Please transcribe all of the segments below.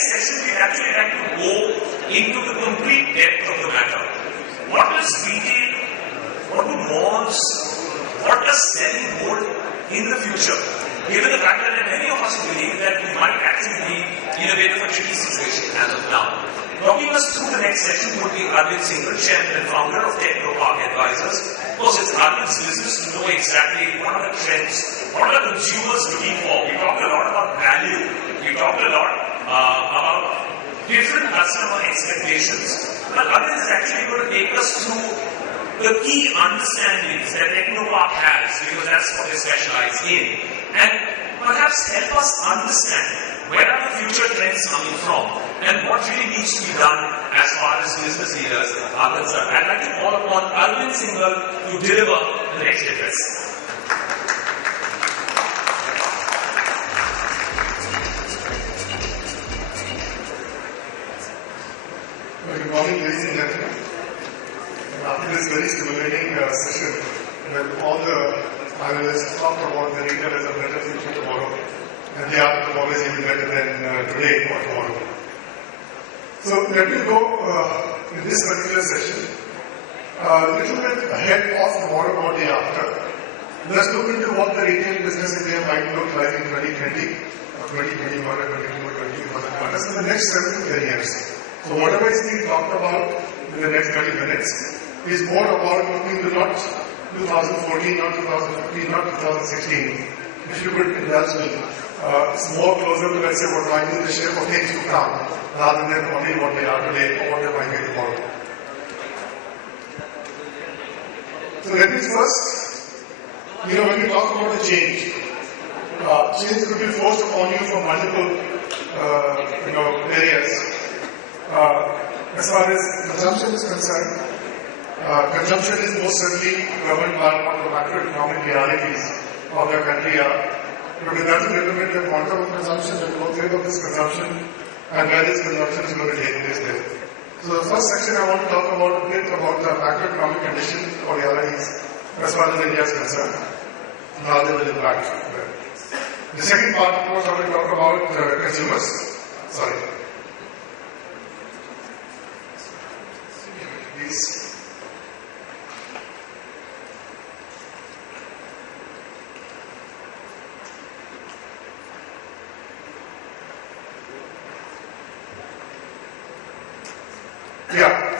next session, we'd actually like to go into the complete depth of the matter. What does retail, what do malls, what does selling hold in the future? Given the fact that many of us believe that we might actually be in a bit of a tricky situation as of now. Talking us through the next session would be Arvind Singhal, Chairman and Founder of Technopark Advisors. Of course, it's Arvind's business to know exactly what are the trends, what are the consumers looking for. We talked a lot about value. We talked a lot about different customer expectations. But Arvind is actually going to take us through the key understandings that Technopark has, because that's what they specialize in, and perhaps help us understand where are the future trends coming from and what really needs to be done as far as business leaders are concerned. I'd like to call upon Arvind Singhal to deliver the next address. Good morning, ladies and gentlemen. After this very stimulating session, where all the analysts talked about the retail as a better future tomorrow, and the after tomorrow is even better than today or tomorrow. So let me go in this particular session a little bit ahead of tomorrow or the after. Let's look into what the retail business in India might look like in 2020 or 2021 or 2022 or 2021. That's in the next 7 to 10 years. So whatever is being talked about in the next 30 minutes is more about looking to not 2014, not 2015, not 2016. If you could indulge me, it's more closer to, let's say, what might be the shape of things to come, rather than only what they are today or what they might be tomorrow. So let me first, when we talk about the change could be forced upon you from multiple, areas. As far as consumption is concerned, consumption is most certainly governed by what the macroeconomic realities of the country are. Because that will determine the quantum of consumption, the growth rate of this consumption, and where this consumption is going to take place there. So the first section I want to talk about a bit about the macroeconomic conditions or realities as far as India is concerned, and how they will impact. The second part, of course, I will talk about consumers. Please.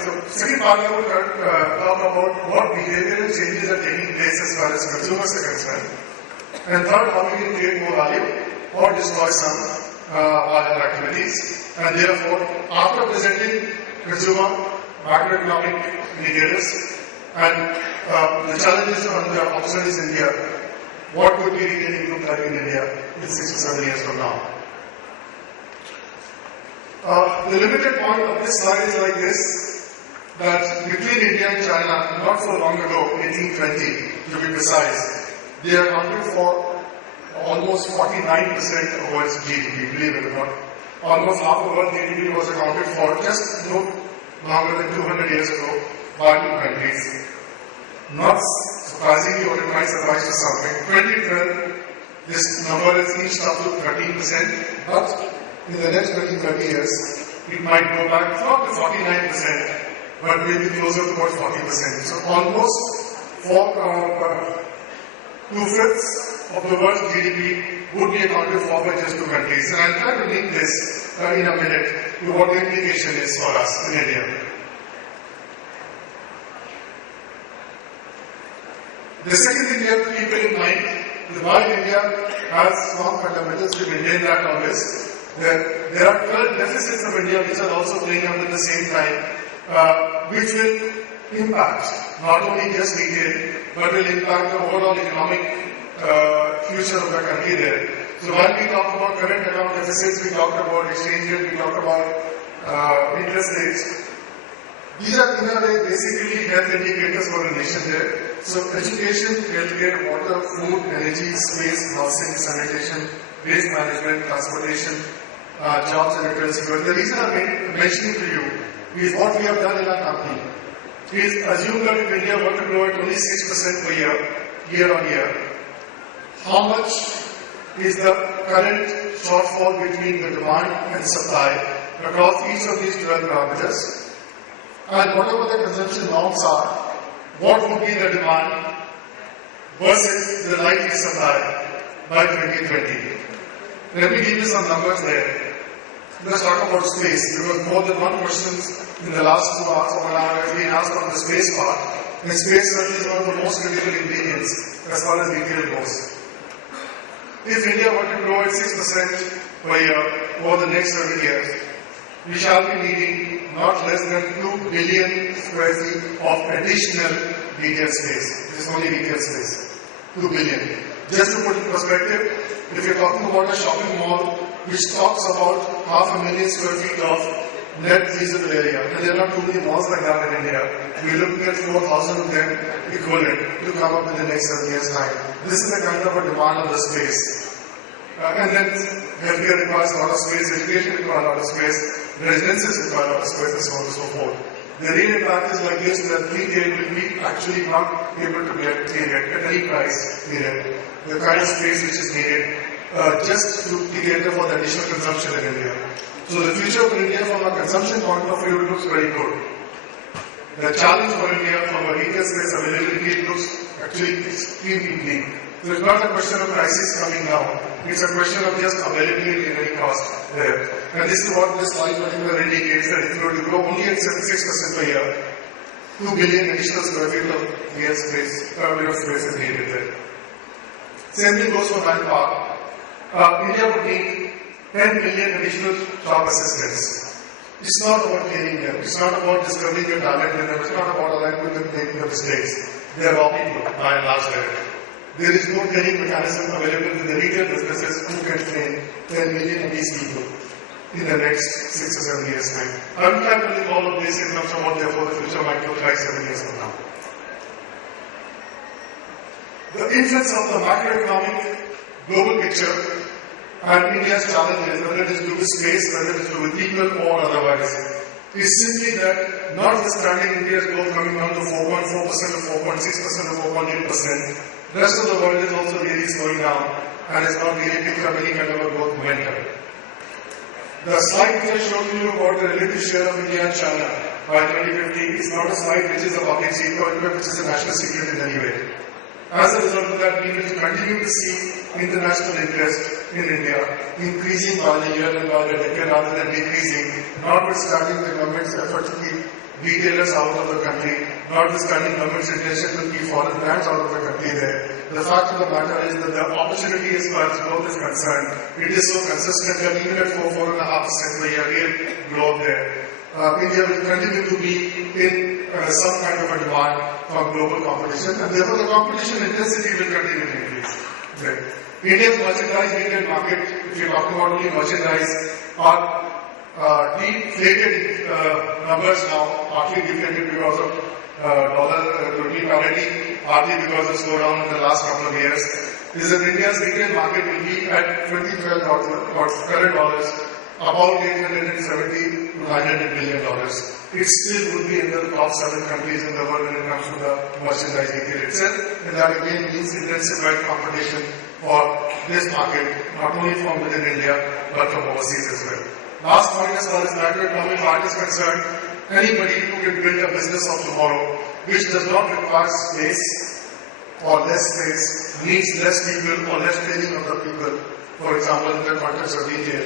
So second part I will talk about what behavioral changes are taking place as far as consumers are concerned. And third, how we can create more value or destroy some other activities. And therefore, after presenting consumer macroeconomic indicators and the challenges and the opportunities in India, what would be retaining group value in India in 6 to 7 years from now? The limited point of this slide is like this, that between India and China, not so long ago, 1820 to be precise, they accounted for almost 49% of world's GDP, believe it or not. Almost half of world GDP was accounted for just no longer than 200 years ago by two countries. Not surprisingly, or it might surprise to some, in 2012, this number is inched up to 13%, but in the next 20-30 years, it might go back not to 49%, but maybe closer to about 40%. So almost 2/5 of the world's GDP would be accounted for by just two countries. And I'll try to link this in a minute to what the implication is for us in India. The second thing we have to keep in mind is while India has strong fundamentals to maintain that always, there are 12 deficits of India which are also playing out at the same time, which will impact not only just retail, but will impact the overall economic future of the country there. So while we talk about current account deficits, we talked about exchange rate, we talked about interest rates. These are in a way basically health indicators for the nation there. So education, healthcare, water, food, energy, space, housing, sanitation, waste management, transportation, jobs and economic security. The reason I'm mentioning to you is what we have done in our company. Please assume that if India were to grow at only 6% per year, year on year, how much is the current shortfall between the demand and supply across each of these 12 parameters. And whatever the consumption norms are, what would be the demand versus the likely supply by 2020. Let me give you some numbers there. Let's talk about space, because more than one question in the last 2 hours or 1 hour has been asked on the space part. And space certainly is one of the most critical ingredients as far as retail goes. If India were to grow at 6% per year over the next 7 years, we shall be needing not less than 2 billion square feet of additional retail space. This is only retail space. 2 billion. Just to put in perspective, if you're talking about a shopping mall which talks about 500,000 square feet of net leasable area, and there are not too many malls like that in India, we're looking at 4,000 of them equivalent to come up in the next 7 years' time. This is the kind of a demand of the space. And then healthcare requires a lot of space, education requires a lot of space, residences require a lot of space, and so on and so forth. The real impact is like this, that retail will be actually not able to get period at any price period. The kind of space which is needed just to cater for the additional consumption in India. So the future of India from a consumption point of view looks very good. The challenge for India from a retail space availability looks actually extremely bleak. So it's not a question of crisis coming down. It's a question of just availability at any cost there. And this is what this slide particularly indicates, that if you were to grow only at 76% per year, 2 billion additional square feet of real space, is needed there. Same thing goes for manpower. India would need 10 million additional job assistants. It's not about training them. It's not about discovering your talent in them. It's not about aligning them making the mistakes. They are all people, by and large there. There is no training mechanism available in the retail businesses who can train 10 million of these people in the next 6 or 7 years' time. I'm calculating all of this in terms of what therefore the future might look like 7 years from now. The influence of the macroeconomic global picture and India's challenges, whether it is to do with space, whether it is to do with people or otherwise, is simply that notwithstanding India's growth coming down to 4.4% or 4.6% or 4.8%, the rest of the world is also really slowing down and is not really picking up any kind of a growth momentum. The slide which I showed you about the relative share of India and China by 2050 is not a slide which is a public secret, which is a national secret in any way. As a result of that, we will continue to see international interest in India increasing by the year and by the decade rather than decreasing, notwithstanding the government's effort to keep retailers out of the country, notwithstanding government's intention to keep foreign brands out of the country there. The fact of the matter is that the opportunity as far as growth is concerned, it is so consistent that even at 4.5% per year real growth there, India will continue to be in some kind of a demand from global competition, and therefore the competition intensity will continue to increase. Okay. India's merchandise retail market, if you're talking about only merchandise, are deflated numbers now, partly deflated because of dollar-rupee parity, partly because of slowdown in the last couple of years, is that India's retail market will be at 2012 current dollars, about $870 to $900 billion. It still would be in the top 7 countries in the world when it comes to the merchandise retail itself, and that again means intensified competition for this market, not only from within India, but from overseas as well. Last point, as far as macroeconomic part is concerned, anybody who can build a business of tomorrow which does not require space or less space, needs less people or less training of the people, for example, in the context of retail,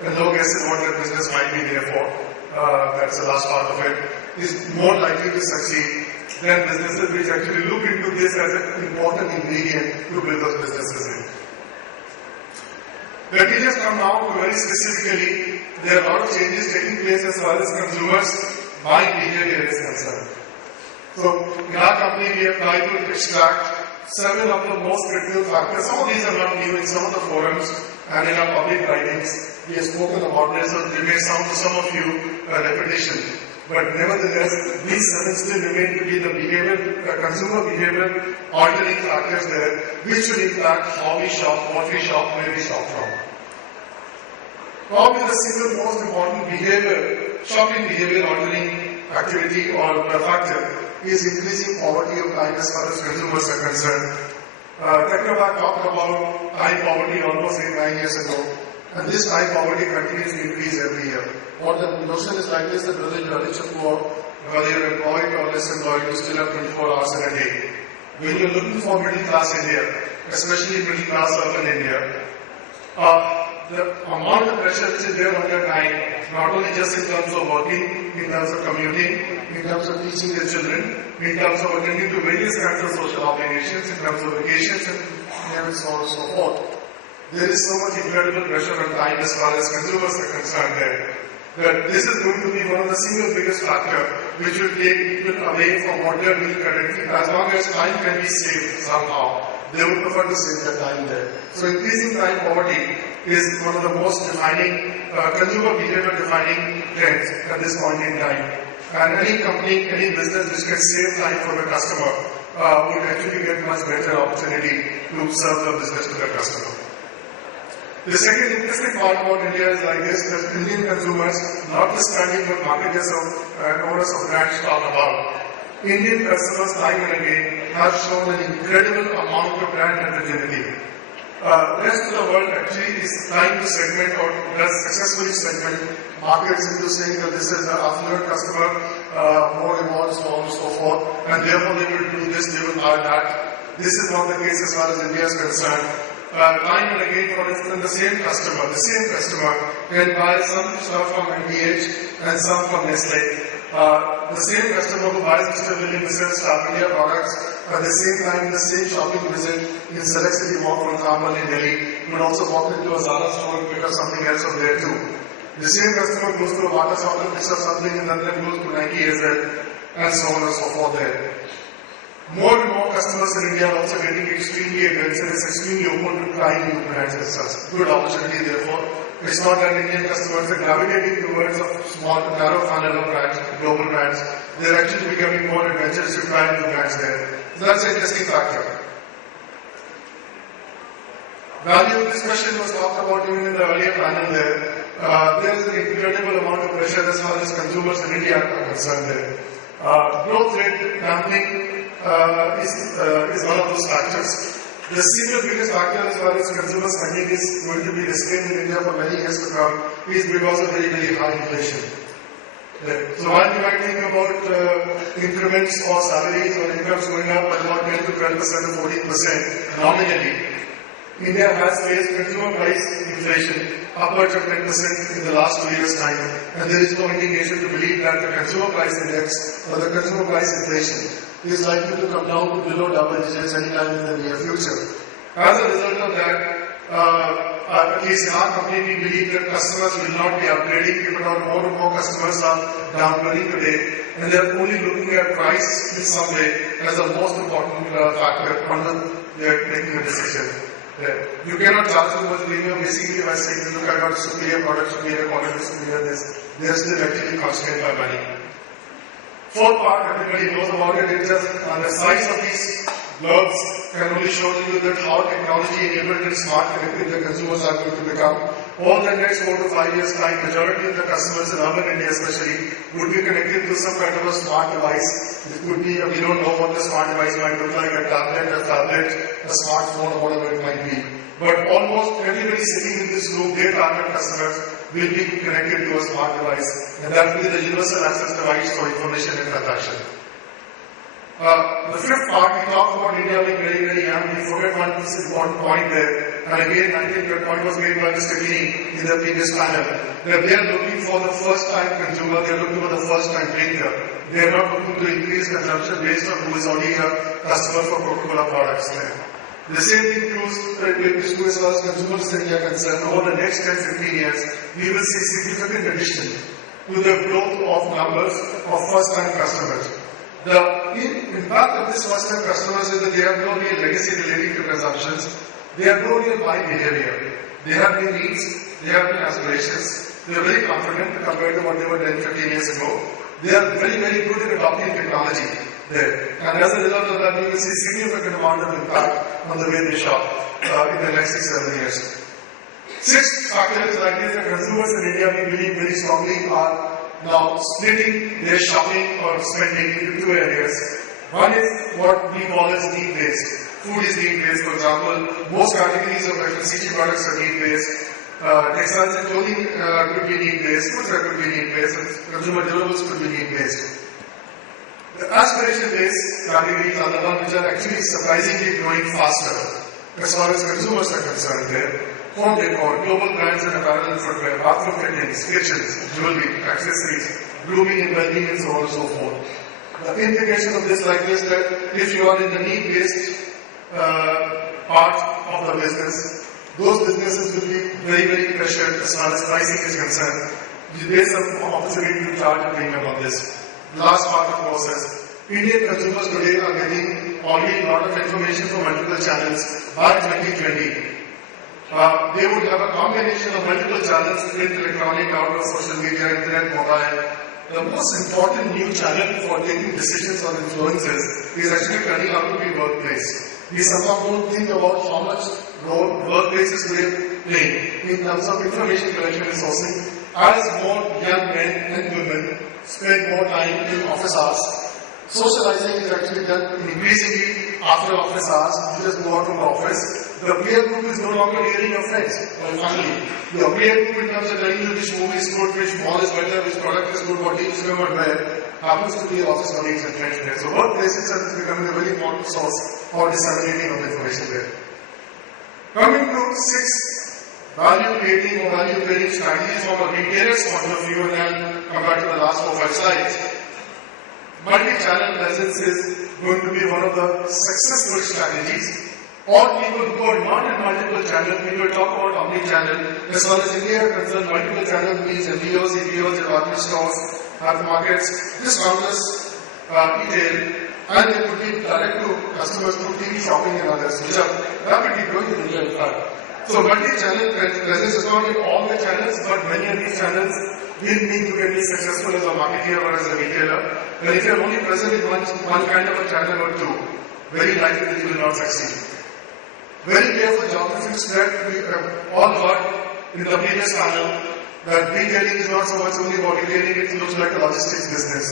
and no guess at what that business might be there for, that's the last part of it, is more likely to succeed than businesses which actually look into this as an important ingredient to build those businesses in. Let me just come now to very specifically, there are a lot of changes taking place as far as consumers' buying behavior is concerned. So, in our company, we have tried to extract 7 of the most critical factors. Some of these are not new in some of the forums and in our public writings. We have spoken about this, so they may sound to some of you a repetition. But nevertheless, these 7 still remain to be the consumer behavior altering factors there, which will impact how we shop, what we shop, where we shop from. Probably the single most important shopping behavior altering activity or factor is increasing poverty of time as far as consumers are concerned. Technovac talked about high poverty almost 8-9 years ago, and this high poverty continues to increase every year. What the notion is like this, that whether you are rich or poor, whether you are employed or less employed, you still have 24 hours in a day. When you are looking for middle class India, especially middle class urban India, the amount of pressure which is there on their time, not only just in terms of working, in terms of commuting, in terms of teaching their children, in terms of attending to various kinds of social obligations, in terms of vacations and so on and so forth. There is so much incredible pressure on time as far as consumers are concerned there, that this is going to be one of the single biggest factor which will take people away from what they are doing currently. As long as time can be saved somehow, they would prefer to save their time there. So increasing time poverty is one of the most defining, consumer behavior defining trends at this point in time. And any company, any business which can save time for the customer would actually get much better opportunity to serve the business to the customer. The second interesting part about India is like this, that Indian consumers, notwithstanding what marketers and owners of brands talk about, Indian customers time and again have shown an incredible amount of brand heterogeneity. The rest of the world actually is trying to segment or does successfully segment markets into saying that this is the affluent customer, more involved, so on and so forth, and therefore they will do this, they will buy that. This is not the case as far as India is concerned. Time and again, for instance, the same customer can buy some stuff from MPH and some from Nestle. The same customer who buys Mr. William Mrs. Star India products at the same time, in the same shopping visit in Select City Walk from Thamel in Delhi, would also walk into a Zara store and pick up something else from there too. The same customer goes to a Bata shop and picks up something and then goes to Nike as well, and so on and so forth there. More and more customers in India are also getting extremely adventurous, extremely open to trying new brands as such. Good opportunity therefore. It's not that Indian customers are gravitating towards a small, narrow funnel of brands, global brands. They're actually becoming more adventurous to try new brands there. So that's an interesting factor. Value of discussion was talked about even in the earlier panel there. There is an incredible amount of pressure as far as consumers in India are concerned there. Growth rate damping is one of those factors. The single biggest factor as far as consumer spending is going to be displayed in India for many years to come is because of very, very high inflation. So while you might think about increments or salaries or incomes going up by about 10 to 12% or 14% nominally, India has faced consumer price inflation upwards of 10% in the last 2 years' time, and there is no indication to believe that the consumer price index or the consumer price inflation is likely to come down to below double digits anytime in the near future. As a result of that, at least in our company, we believe that customers will not be upgrading. If at all, more and more customers are downgrading today, and they are only looking at price in some way as the most important factor when they are making a decision. You cannot charge too much premium basically by saying, look, I got superior product, superior quality, superior this. They are still actually constrained by money. Fourth part, everybody knows about it, is just the size of these blurbs can only show you that how technology enabled and smart connected the consumers are going to become. Over the next 4 to 5 years' time, majority of the customers in urban India especially would be connected to some kind of a smart device. It could be, we don't know what the smart device might look like, a tablet, a smartphone, or whatever it might be. But almost everybody sitting in this room, their target customers, will be connected to a smart device, and that will be the universal access device for information and transaction. The fifth part, we talk about India being very, very young. We forget one important point there. And again, I think that point was made by Mr. Gini in the previous panel, that they are looking for the first-time consumer, they are looking for the first-time drinker. They are not looking to increase consumption based on who is already a customer for Coca-Cola products there. The same thing is true as far as consumers in India are concerned. Over the next 10-15 years, we will see significant addition to the growth of numbers of first-time customers. The impact of these first-time customers is that they have no real legacy relating to consumptions. They have no real buying behavior. They have no needs. They have no aspirations. They are very confident compared to what they were 10-15 years ago. They are very, very good at adopting technology there. And as a result of that, we will see significant amount of impact on the way they shop in the next 6-7 years. Sixth factor is like this, that consumers in India, we believe very strongly, are now splitting their shopping or spending into two areas. One is what we call as need-based. Food is need-based, for example. Most categories of FMCG products are need-based. Textiles and clothing could be need-based. Footwear could be need-based. And consumer durables could be need-based. The aspiration-based categories are the ones which are actually surprisingly growing faster as far as consumers are concerned there. Home decor, global brands and apparel and footwear, bathroom fittings, kitchens, jewelry, accessories, grooming and well-being and so on and so forth. The implication of this like this that if you are in the need-based part of the business, those businesses will be very, very pressured as far as pricing is concerned. There is some opportunity to charge a premium on this. The last part of the process. Indian consumers today are getting already a lot of information from multiple channels by 2020. They would have a combination of multiple channels, print, electronic, outdoor, social media, internet, mobile. The most important new channel for taking decisions on influences is actually turning out to be workplace. We somehow don't think about how much role workplaces play in terms of information collection and sourcing. As more young men and women spend more time in office hours, socializing is actually done increasingly after office hours. You just go out from the office. The peer group is no longer hearing your friends or family. Your peer group in terms of telling you which movie is good, which mall is better, which product is good, what team is going to wear, happens to be office colleagues and friends there. So workplaces are becoming a very important source for disseminating of information there. Coming to 6 value creating or value creating strategies from a retailer's point of view, and then come back to the last 4 or 5 slides. Multi-channel presence is going to be one of the successful strategies. All people who are not in multiple channels, people talk about omni-channel. As far as India is concerned, multiple channels means MBOs, EBOs, department stores, hypermarkets, discounters, retail, and it could be direct to customers through TV shopping and others, which are rapidly growing in India in fact. So multi-channel presence is not in all the channels, but many of these channels will mean to get successful as a marketer or as a retailer. And if you are only present in one kind of a channel or two, very likely that you will not succeed. Very careful geographic spread. We all heard in the previous panel that retailing is not so much only about retailing, it looks like a logistics business.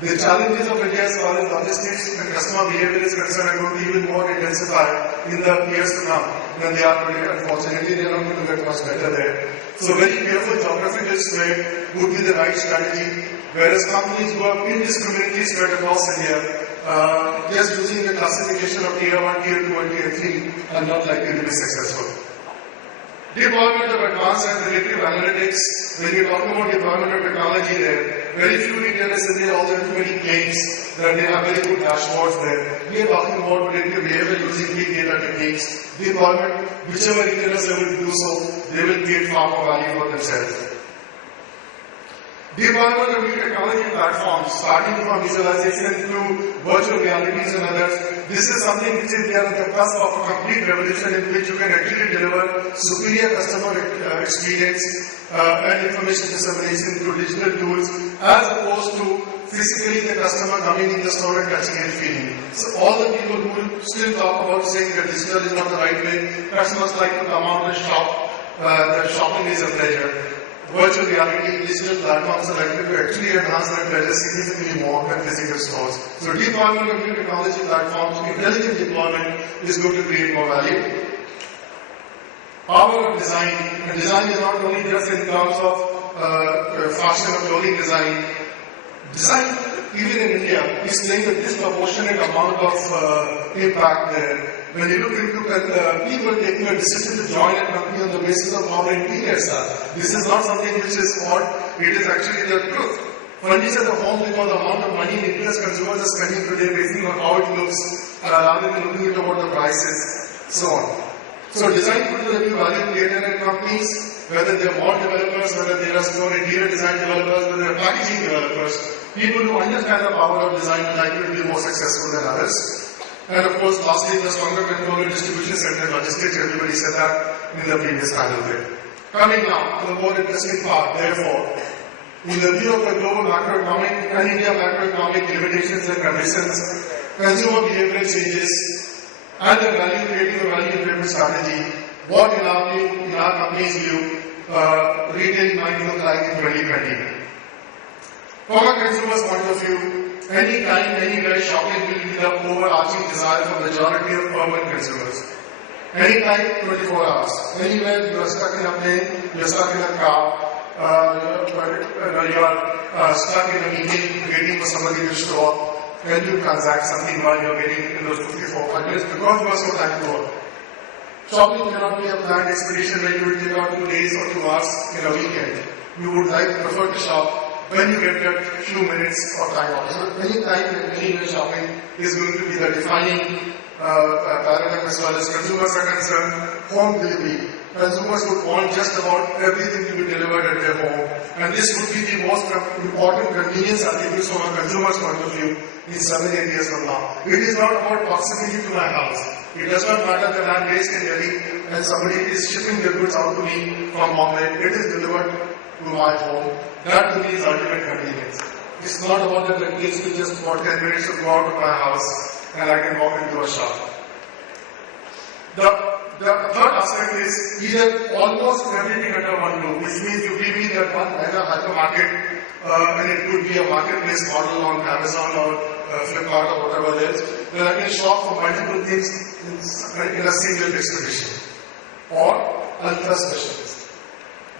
The challenges of India as far as logistics and customer behavior is concerned are going to be even more intensified in the years to come than they are today. Unfortunately, they are not going to get much better there. So very careful geographical spread would be the right strategy, whereas companies who are indiscriminately spread across India, just using the classification of tier 1, tier 2 and tier 3 are not likely to be successful. Deployment of advanced and predictive analytics. When you're talking about deployment of technology there, very few retailers in India also have many claims that they have very good dashboards there. We are talking about predictive behavior using big data techniques. Deployment, whichever retailers are able to do so, they will create far more value for themselves. Deployment of new technology platforms, starting from visualization to virtual realities and others. This is something which is there at the cusp of a complete revolution in which you can actually deliver superior customer experience and information dissemination through digital tools as opposed to physically the customer coming in the store and touching and feeling. So all the people who will still talk about saying that digital is not the right way, customers like to come out and shop, that shopping is a pleasure. Virtual reality, digital platforms are likely to actually enhance that pleasure significantly more than physical stores. So deployment of new technology platforms, intelligent deployment is going to create more value. Power of design. And design is not only just in terms of fashion or clothing design. Design, even in India, is playing a disproportionate amount of impact there. When you look into people taking a decision to join a company on the basis of how the interiors are, this is not something which is odd, it is actually the truth. Furniture the home because the amount of money India's consumers are spending today based on how it looks, rather than looking at what the price is, so on. So design could be a new value creator in companies, whether they are mall developers, whether they are store interior design developers, whether they are packaging developers. People who understand the power of design are likely to be more successful than others. And of course, lastly, the stronger control and distribution center logistics, everybody said that in the previous panel there. Coming now to the more interesting part, therefore, in the view of the global macroeconomic and India macroeconomic limitations and conditions, consumer behavioral changes, and the value creating a value improvement strategy, what in our company's view, retail might look like in 2020. From a consumer's point of view, anytime, anywhere, shopping will be the overarching desire for majority of urban consumers. Anytime, 24 hours. Anywhere you are stuck in a plane, you are stuck in a car, you are stuck in a meeting, waiting for somebody to show up, and you transact something while you are waiting in those 54 minutes because you are so time poor. Shopping cannot be a planned expedition where you will take out 2 days or 2 hours in a weekend. You would prefer to shop when you get that few minutes of time off. So any time and anywhere shopping is going to be the defining paradigm as far as consumers are concerned. Home delivery. Consumers would want just about everything to be delivered at their home, and this would be the most important convenience attributes from a consumer's point of view in 7-8 years from now. It is not about proximity to my house. It does not matter that I am based in Delhi and somebody is shipping their goods out to me from Bombay. It is delivered to my home. That to me is ultimate convenience. It's not about that it takes me just about 10 minutes to go out of my house and I can walk into a shop. The third aspect is either almost everything under one roof, which means you give me that one mega hypermarket, and it could be a marketplace model on Amazon or Flipkart or whatever else, then I can shop for multiple things in a single expedition. Or ultra specialist.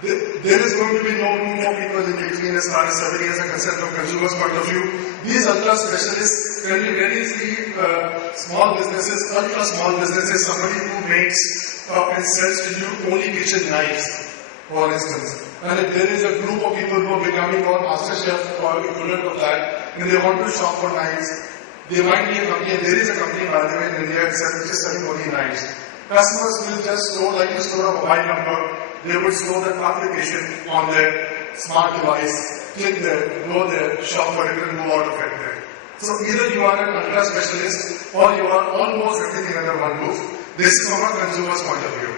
There is going to be no room for people in between as far as everything is concerned from consumers' point of view. These ultra specialists can be very easily small businesses, ultra small businesses, somebody who makes and sells to you only kitchen knives, for instance. And if there is a group of people who are becoming more master chef or equivalent of that, and they want to shop for knives, there might be a company, and there is a company by the way in India itself which is selling only knives. Customers will just store, like you store a mobile number, they would store that application on their smart device, click there, go there, shop for it and move out of it there. So either you are an ultra specialist or you are almost everything under one roof. This is from a consumer's point of view.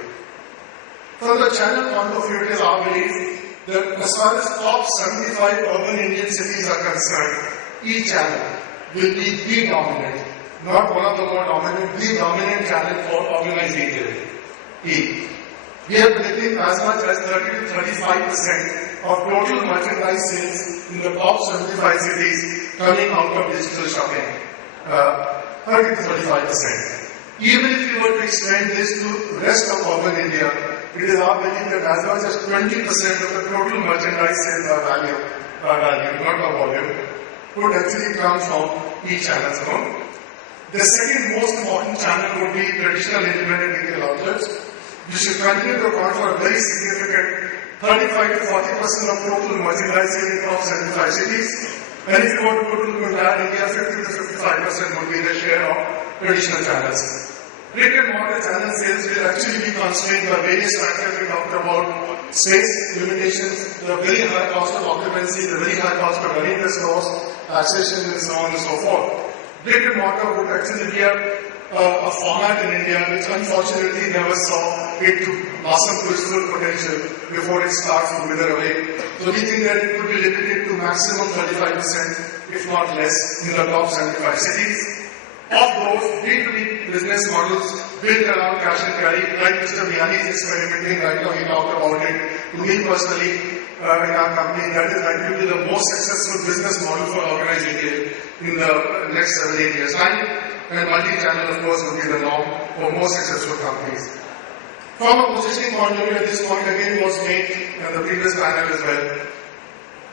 From the channel point of view, it is our belief that as far as top 75 urban Indian cities are concerned, each channel will be the dominant, not one of the more dominant, the dominant channel for organized retail. We are predicting as much as 30 to 35% of total merchandise sales in the top 75 cities coming out of digital shopping. 30 to 35%. Even if you were to extend this to the rest of urban India, it is our belief that as much as 20% of the total merchandise sales by value, not by volume, would actually come from each channel zone. The second most important channel would be traditional independent retail outlets. You should continue to account for a very significant 35 to 40% of total merchandise sales in top 75 cities. And if you want to go to the entire India, 50 to 55% would be the share of traditional channels. Brick and mortar channel sales will actually be constrained by various factors we talked about: space limitations, the very high cost of occupancy, the very high cost of running the stores, taxation, and so on and so forth. Brick and mortar would actually be a format in India which unfortunately never saw it to blossom to its full potential before it starts to wither away. So we think that it could be limited to maximum 35%, if not less, in the top 75 cities. Of those, B2B business models built around cash and carry, like Mr. Vianney is experimenting right now, he talked about it. To me personally, in our company, that is likely to be the most successful business model for organized retail in the next 7-8 years' time. And multi-channel, of course, would be the norm for most successful companies. From a positioning point of view, this point again was made in the previous panel as well.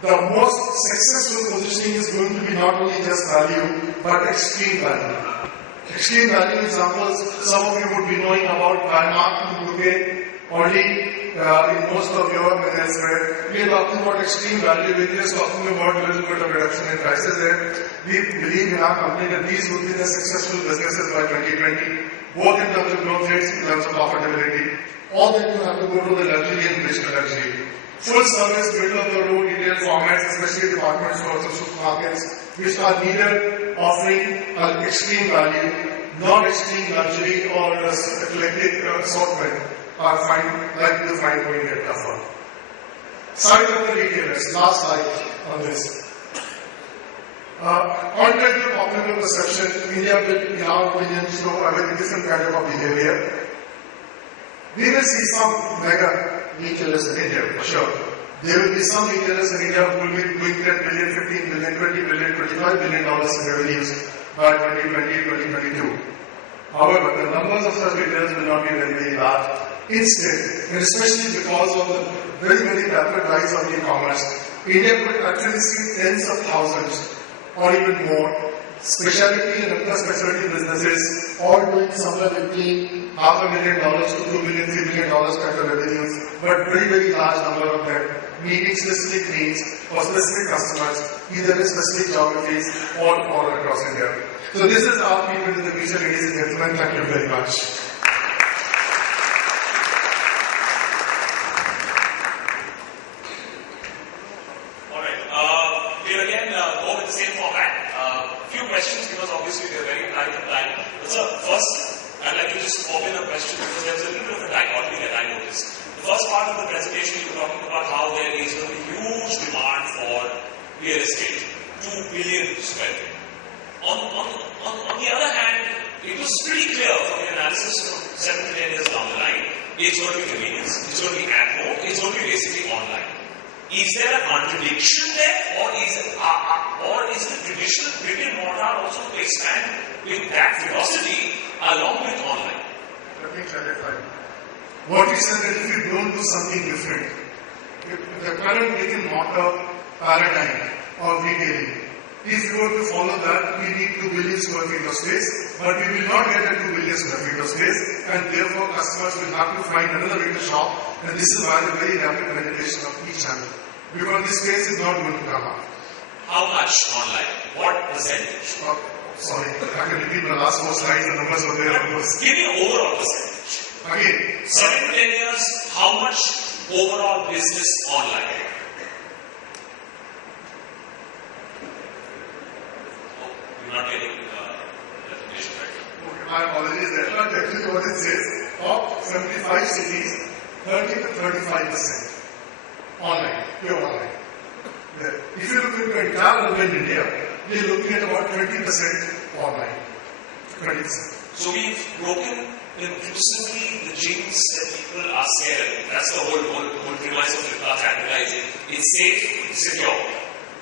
The most successful positioning is going to be not only just value, but extreme value. Extreme value examples, some of you would be knowing about Primark in UK, already in most of Europe and elsewhere. We are talking about extreme value, we're just talking about a little bit of reduction in prices there. We believe in our company that these would be the successful businesses by 2020, both in terms of growth rates, in terms of profitability. All that you have to go to the luxury and digital luxury. Full service, middle of the road retail formats, especially department stores and supermarkets, which are neither offering extreme value, nor extreme luxury or eclectic assortment, are likely to find going to get tougher. Size of the retailers, last slide on this. Contrary to popular perception, India will, in our opinion, show a very different kind of behavior. We will see some mega retailers in India, for sure. There will be some retailers in India who will be doing 10 billion, 15 billion, 20 billion, $25 billion in revenues by 2020, 2022. However, the numbers of such retailers will not be very, very large. Instead, and especially because of the very, very rapid rise of e-commerce, India could actually see tens of thousands or even more specialty and ultra specialty businesses all doing somewhere between $500,000 to $2 million, $3 million kind of revenues, but very, very large number of them meeting specific needs for specific customers, either in specific geographies or all across India. So this is our people in the future, ladies and gentlemen. Thank you very much. Questions because obviously we are very tight on time. But sir, first, I'd like to just pop in a question because there was a little bit of a dichotomy that I noticed. The first part of the presentation, you were talking about how there is a huge demand for real estate, 2 billion square feet. On the other hand, it was pretty clear from the analysis from 7 to 10 years down the line, it's going to be convenience, it's going to be at home, it's going to be basically online. Is there a contradiction there, or is the traditional brick and mortar also to expand with that velocity along with online? Let me clarify. What you said that if you don't do something different, if the current brick and mortar paradigm of retailing, if you were to follow that, we need 2 billion square feet of space, but we will not get that 2 billion square feet of space, and therefore customers will have to find another way to shop, and this is why the very rapid penetration of each channel. Because this space is not going to come up. How much online? What percentage? Sorry, I can repeat the last 4 slides, the numbers are there. Give me overall percentage. Again, 7 to 10 years, how much overall business online? Oh, you're not getting recognition, right? Okay, my apologies. That's not actually what it says. Top 75 cities, 30 to 35% online, pure online. If you look at entire urban India, we are looking at about 20% online. 20%. So we've broken inclusively the genes that people are scared of. That's the whole premise of Flipkart's advertising. It's safe, it's secure.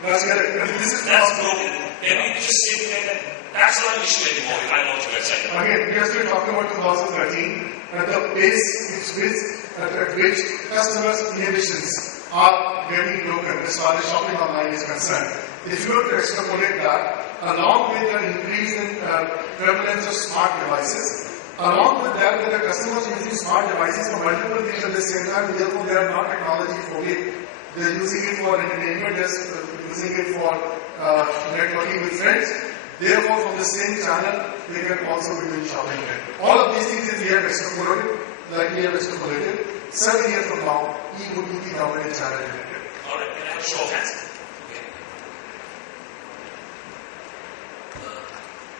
That's correct. That's broken. Can we just say that that's not an issue anymore if I go to the website? Again, we are still talking about 2013 and the pace at which customers' inhibitions are getting broken as far as shopping online is concerned. If you were to extrapolate that, along with the increase in prevalence of smart devices, along with that, when the customers using smart devices for multiple things at the same time, therefore they are not technology phobic. They are using it for entertainment, they are using it for networking with friends. Therefore, from the same channel, they can also be doing shopping. All of these things we have extrapolated, like we have extrapolated. 7 years from now, would be the dominant channel in India. Alright, can I have a show of hands?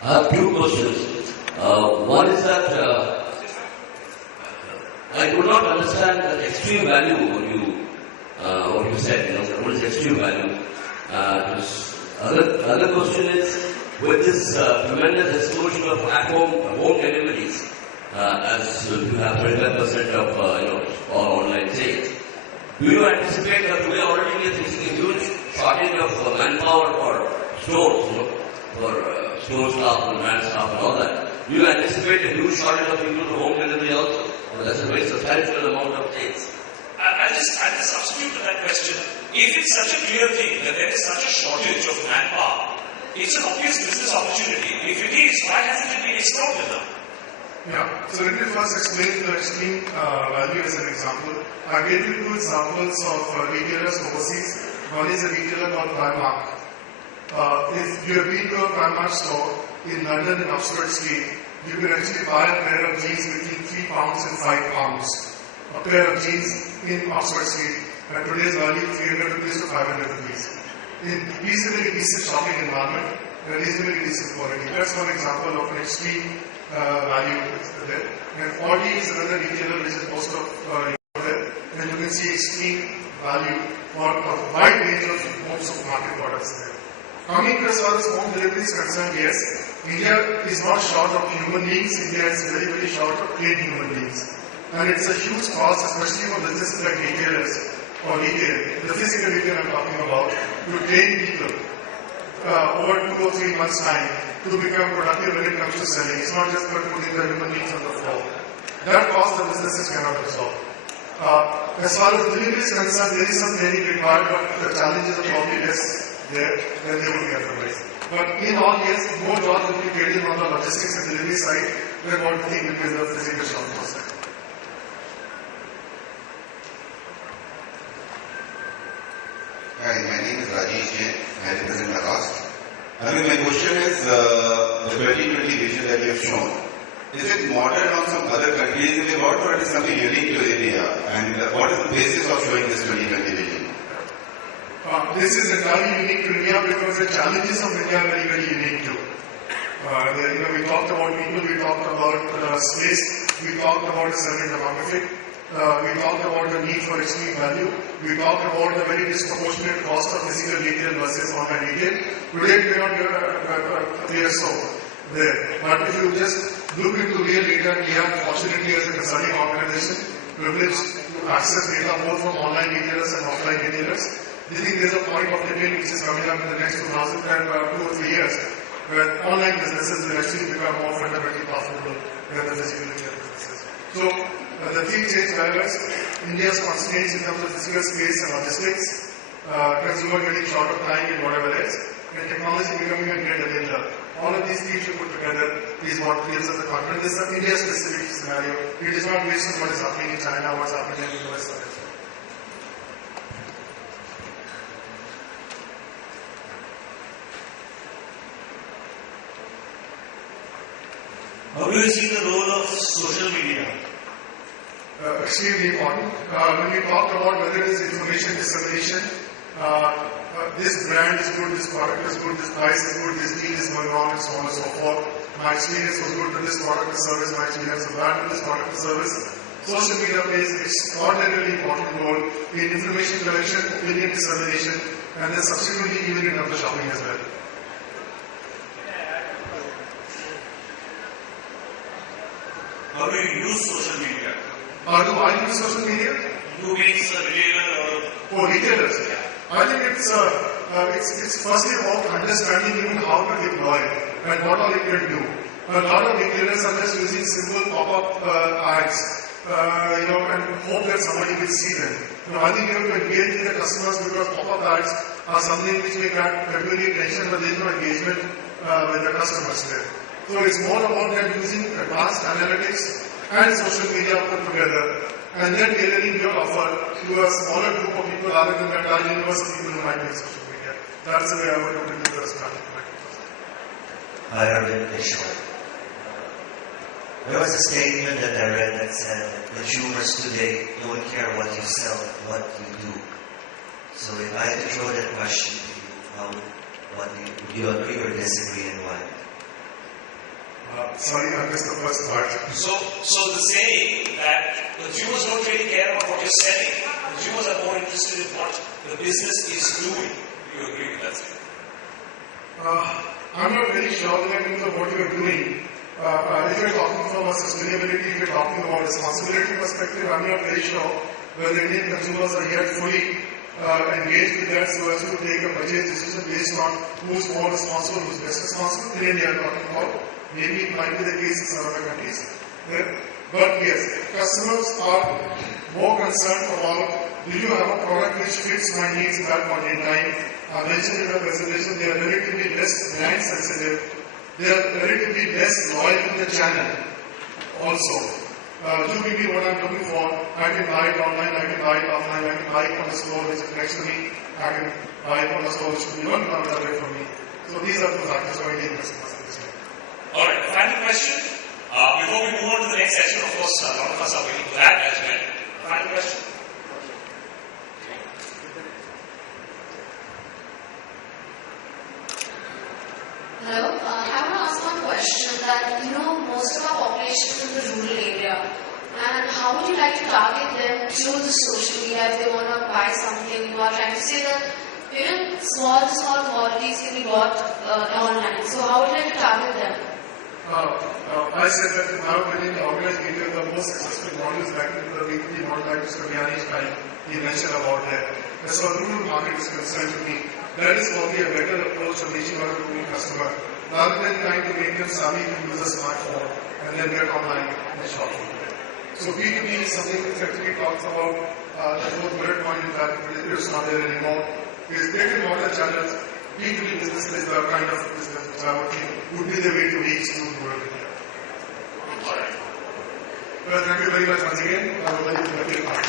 I have 2 questions. One is that I do not understand the extreme value what you said. What is extreme value? Other question is, with this tremendous explosion of home deliveries, as you have 25% of all online sales, do you anticipate that today already we are facing a huge shortage of manpower for stores, for store staff and man staff and all that? Do you anticipate a huge shortage of people for home delivery also? Or that's a very substantial amount of sales. I'll just substitute to that question. If it's such a clear thing that there is such a shortage of manpower, it's an obvious business opportunity. If it is, why hasn't it been explored enough? Yeah, so let me first explain the extreme value as an example. I gave you 2 examples of retailers overseas. One is a retailer called Primark. If you have been to a Primark store in London in Oxford Street, you can actually buy a pair of jeans between £3 and £5. A pair of jeans in Oxford Street at today's value 300 rupees to 500 rupees. In reasonably decent shopping environment, and reasonably decent quality. That's one example of an extreme value there. And Audi is another retailer which is most of there, and you can see extreme value for a wide range of homes of market products there. Coming to as far as home delivery is concerned, yes, India is not short of human beings. India is very, very short of trained human beings. And it's a huge cost, especially for businesses like retailers, or retail, the physical retail I'm talking about, to train people over 2 or 3 months' time to become productive when it comes to selling. It's not just about putting the human needs on the floor. That cost the businesses cannot absorb. As far as delivery is concerned, there is some training required, but the challenges are probably less there than they would be otherwise. But in all, yes, more jobs will be created on the logistics and delivery side than what we think will be the physical shop side. Hi, my name is Rajesh Jain. I represent Avast. My question is, the 2020 vision that you have shown, is it modeled on some other countries in the world, or it is something unique to India? And what is the basis of showing this 2020 vision? This is entirely unique to India because the challenges of India are very, very unique too. We talked about people, we talked about space, we talked about the certain demographic, we talked about the need for extreme value, we talked about the very disproportionate cost of physical retail versus online retail. Today we are not clear so there. But if you just look into real data, we have fortunately as a consulting organization privileged to access data both from online retailers and offline retailers. I think there's a point of debate which is coming up in the next 2 or 3 years where online businesses will actually become more fundamentally profitable than the physical retail businesses. So the three change drivers, India's constraints in terms of physical space and logistics, consumer getting short of time in whatever else, and technology becoming a great enabler. All of these things you put together is what gives us the confidence. This is an India-specific scenario. It is not based on what is happening in China, what's happening in the US. How do you see the role of social media? Extremely important. When we talk about whether it is information dissemination, this brand is good, this product is good, this price is good, this deal is going on, and so on and so forth. My experience was good with this product or service, my experience was bad with this product or service. Social media plays an extraordinarily important role in information collection, opinion dissemination, and then subsequently even in terms of shopping as well. How do you use social media? How do I use social media? You means a retailer or... For retailers, I think it's firstly about understanding even how to deploy and what all it can do. A lot of retailers are just using simple pop-up ads, and hope that somebody will see them. I think you have to engage with the customers because pop-up ads are something which may get temporary attention, but there is no engagement with the customers there. So it's more about them using advanced analytics and social media put together and then tailoring your offer to a smaller group of people rather than the entire universe of people who might be on social media. That's the way I would look into the strategy. Hi, Arvind Kishore. There was a statement that I read that said that consumers today don't care what you sell, what you do. So if I had to throw that question to you, would you agree or disagree and why? Sorry, I missed the first part. So the saying that consumers don't really care about what you're selling, consumers are more interested in what the business is doing. Do you agree with that statement? I'm not very sure in terms of what you're doing. If you're talking from a sustainability, if you're talking about responsibility perspective, I'm not very sure whether Indian consumers are yet fully engaged with that so as to take a purchase decision based on who's more responsible, who's less responsible. In India, I'm talking about. Maybe it might be the case in some other countries. But yes, customers are more concerned about, do you have a product which fits my needs at that point in time? I mentioned in the presentation, they are relatively less brand sensitive. They are relatively less loyal to the channel also. To give me what I'm looking for, I can buy it online, I can buy it offline, I can buy it from the store which is next to me, I can buy it from the store which should be 1 kilometer away from me. So these are the factors for Indian customers. Alright, final question. Before we move on to the next session, of course, a lot of us are waiting for that as well. Final question. Hello, I want to ask one question that, most of our population is in the rural area, and how would you like to target them through the social media if they want to buy something? You are trying to say that, small quantities can be bought online. So how would you like to target them? I said that in our opinion, the organized media, the most successful model is back into the weekly model like Mr. Vyani's time. He mentioned about that. As far as rural market is concerned to me, that is probably a better approach of reaching out to rural customer rather than trying to make them savvy to use a smartphone and then get online and shop. So B2B is something that actually talks about the fourth bullet point in that it's not there anymore. Is creating modern channels. B2B business is the kind of business which I would think would be the way to reach to rural India. Well, thank you very much once again.